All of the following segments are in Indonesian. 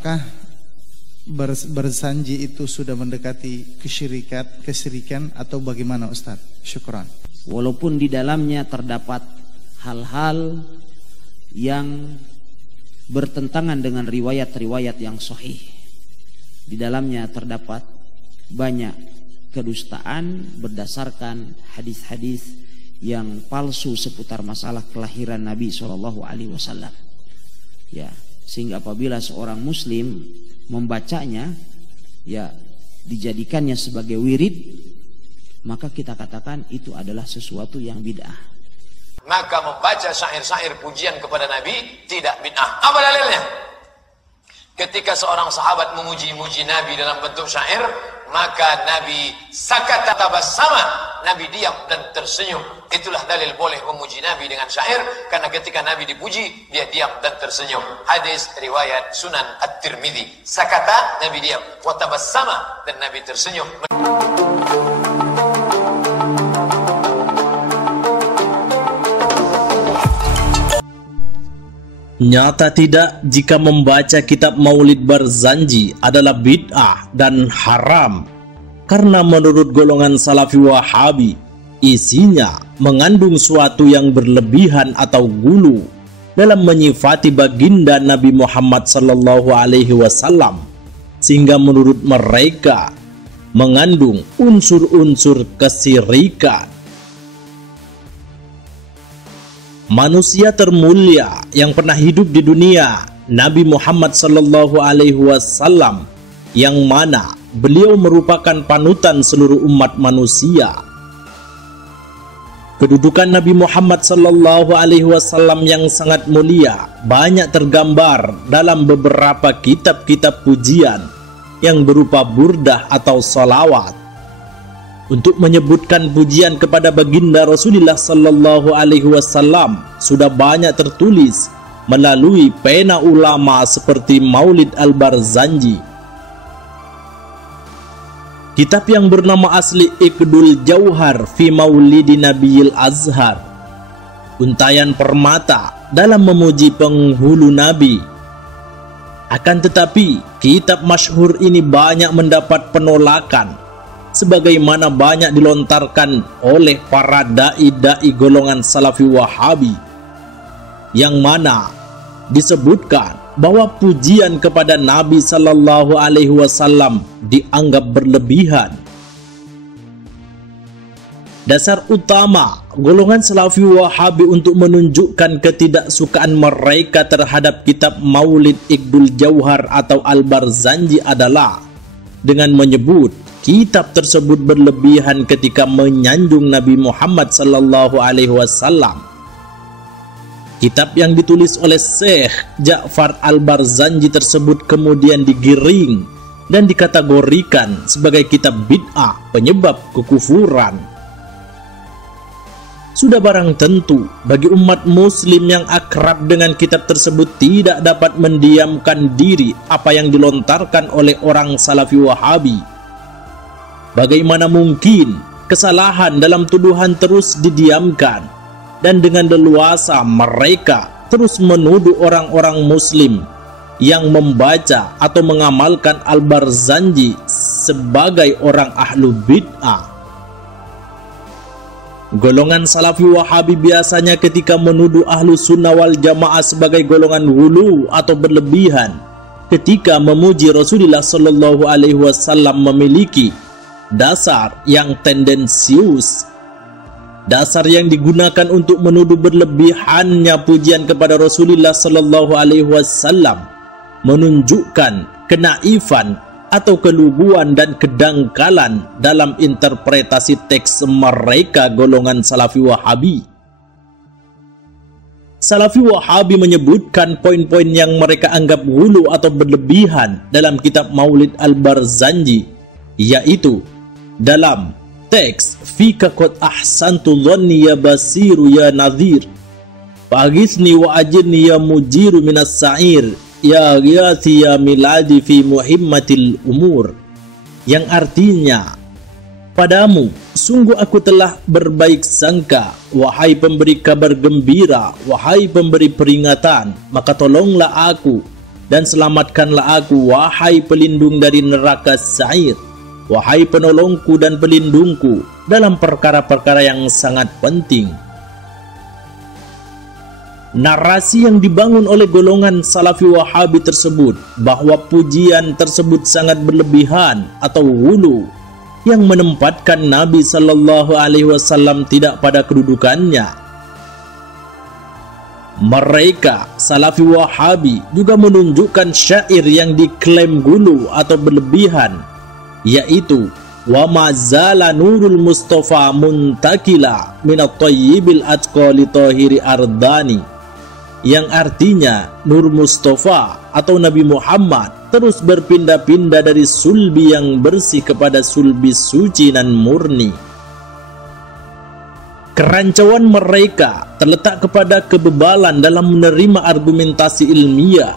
Apakah berjanji itu sudah mendekati kesyirikan atau bagaimana Ustaz? Syukran. Walaupun di dalamnya terdapat hal-hal yang bertentangan dengan riwayat-riwayat yang sahih, di dalamnya terdapat banyak kedustaan berdasarkan hadis-hadis yang palsu seputar masalah kelahiran Nabi SAW. Ya, sehingga apabila seorang muslim membacanya, ya dijadikannya sebagai wirid, maka kita katakan itu adalah sesuatu yang bid'ah. Maka membaca syair-syair pujian kepada Nabi tidak bid'ah. Apa dalilnya? Ketika seorang sahabat memuji-muji Nabi dalam bentuk syair, maka Nabi sakata tabassama, Nabi diam dan tersenyum. Itulah dalil boleh memuji Nabi dengan syair, karena ketika Nabi dipuji, dia diam dan tersenyum. Hadis riwayat Sunan At-Tirmidzi. Sakata, Nabi diam. Wa tabassama, dan Nabi tersenyum. Nyata tidak jika membaca kitab Maulid Barzanji adalah bid'ah dan haram, karena menurut golongan Salafi Wahabi, isinya mengandung suatu yang berlebihan atau gulu dalam menyifati baginda Nabi Muhammad SAW, sehingga menurut mereka mengandung unsur-unsur kesyirikan. Manusia termulia yang pernah hidup di dunia, Nabi Muhammad SAW, yang mana beliau merupakan panutan seluruh umat manusia. Kedudukan Nabi Muhammad SAW yang sangat mulia banyak tergambar dalam beberapa kitab-kitab pujian yang berupa burdah atau salawat. Untuk menyebutkan pujian kepada baginda Rasulullah SAW sudah banyak tertulis melalui pena ulama seperti Maulid Al-Barzanji. Kitab yang bernama asli Iqdul Jauhar fi Maulidi Nabiyil Azhar, untayan permata dalam memuji penghulu Nabi. Akan tetapi kitab masyhur ini banyak mendapat penolakan, sebagaimana banyak dilontarkan oleh para dai-dai golongan Salafi Wahabi, yang mana disebutkan bahwa pujian kepada Nabi SAW dianggap berlebihan. Dasar utama golongan Salafi Wahabi untuk menunjukkan ketidaksukaan mereka terhadap kitab Maulid Iqdul Jauhar atau Al-Barzanji adalah dengan menyebut kitab tersebut berlebihan ketika menyanjung Nabi Muhammad SAW. Kitab yang ditulis oleh Syekh Ja'far Al-Barzanji tersebut kemudian digiring dan dikategorikan sebagai kitab bid'ah penyebab kekufuran. Sudah barang tentu bagi umat muslim yang akrab dengan kitab tersebut tidak dapat mendiamkan diri apa yang dilontarkan oleh orang Salafi Wahabi. Bagaimana mungkin kesalahan dalam tuduhan terus didiamkan, dan dengan leluasa mereka terus menuduh orang-orang muslim yang membaca atau mengamalkan Al-Barzanji sebagai orang ahlu bid'ah. Golongan Salafi Wahabi biasanya ketika menuduh ahlu sunnah wal jamaah sebagai golongan hulu atau berlebihan ketika memuji Rasulullah SAW memiliki dasar yang tendensius, dasar yang digunakan untuk menuduh berlebihannya pujian kepada Rasulullah SAW, menunjukkan kenaifan atau keluguan dan kedangkalan dalam interpretasi teks mereka golongan Salafi Wahabi. Salafi Wahabi menyebutkan poin-poin yang mereka anggap hulu atau berlebihan dalam kitab Maulid Al-Barzanji, yaitu dalam teks fika qad ahsantu dhanni ya basiru ya nadhir faghithni wa ajirni ya mujiru minas sa'ir ya ghiyathi ya miladi fi muhimmatil umur, yang artinya, padamu sungguh aku telah berbaik sangka, wahai pemberi kabar gembira, wahai pemberi peringatan, maka tolonglah aku dan selamatkanlah aku, wahai pelindung dari neraka Sa'ir, wahai penolongku dan pelindungku dalam perkara-perkara yang sangat penting. Narasi yang dibangun oleh golongan Salafi Wahabi tersebut bahwa pujian tersebut sangat berlebihan atau ghulu yang menempatkan Nabi Sallallahu Alaihi Wasallam tidak pada kedudukannya. Mereka Salafi Wahabi juga menunjukkan syair yang diklaim ghulu atau berlebihan, yaitu wa ma zala nurul mustafa muntakila minat thayyibil atqa li tahiri ardani, yang artinya Nur Mustafa atau Nabi Muhammad terus berpindah-pindah dari sulbi yang bersih kepada sulbi suci dan murni. Kerancauan mereka terletak kepada kebebalan dalam menerima argumentasi ilmiah,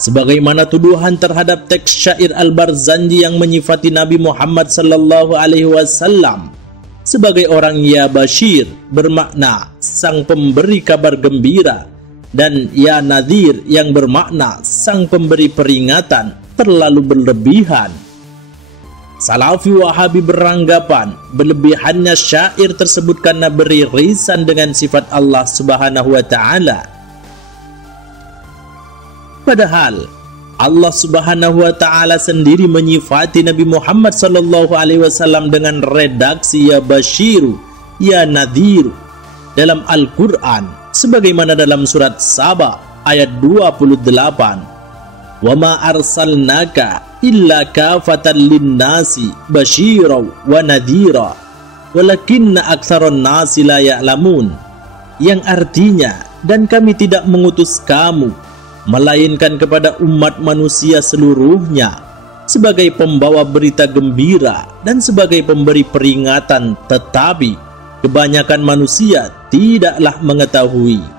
sebagaimana tuduhan terhadap teks syair Al-Barzanji yang menyifati Nabi Muhammad sallallahu alaihi wasallam sebagai orang ya Bashir, bermakna sang pemberi kabar gembira, dan ya Nadhir yang bermakna sang pemberi peringatan, terlalu berlebihan. Salafi Wahabi beranggapan berlebihannya syair tersebut karena beririsan dengan sifat Allah Subhanahu wa Ta'ala. Padahal Allah Subhanahu wa Ta'ala sendiri menyifati Nabi Muhammad sallallahu alaihi wasallam dengan redaksi ya Bashiru, ya Nadhiru dalam Al-Qur'an, sebagaimana dalam surat Saba ayat 28. Wa ma arsalnaka illa kafatan linnasi basyira wa nadhira walakinna aktsaran nasi la ya'lamun, yang artinya, dan kami tidak mengutus kamu melainkan kepada umat manusia seluruhnya sebagai pembawa berita gembira dan sebagai pemberi peringatan, tetapi kebanyakan manusia tidaklah mengetahui.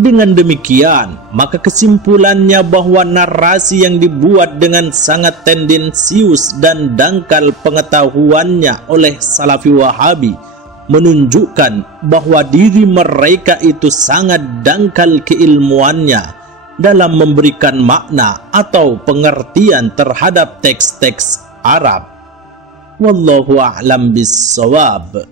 Dengan demikian, maka kesimpulannya bahwa narasi yang dibuat dengan sangat tendensius dan dangkal pengetahuannya oleh Salafi Wahabi menunjukkan bahwa diri mereka itu sangat dangkal keilmuannya dalam memberikan makna atau pengertian terhadap teks-teks Arab. Wallahu a'lam bis-shawab.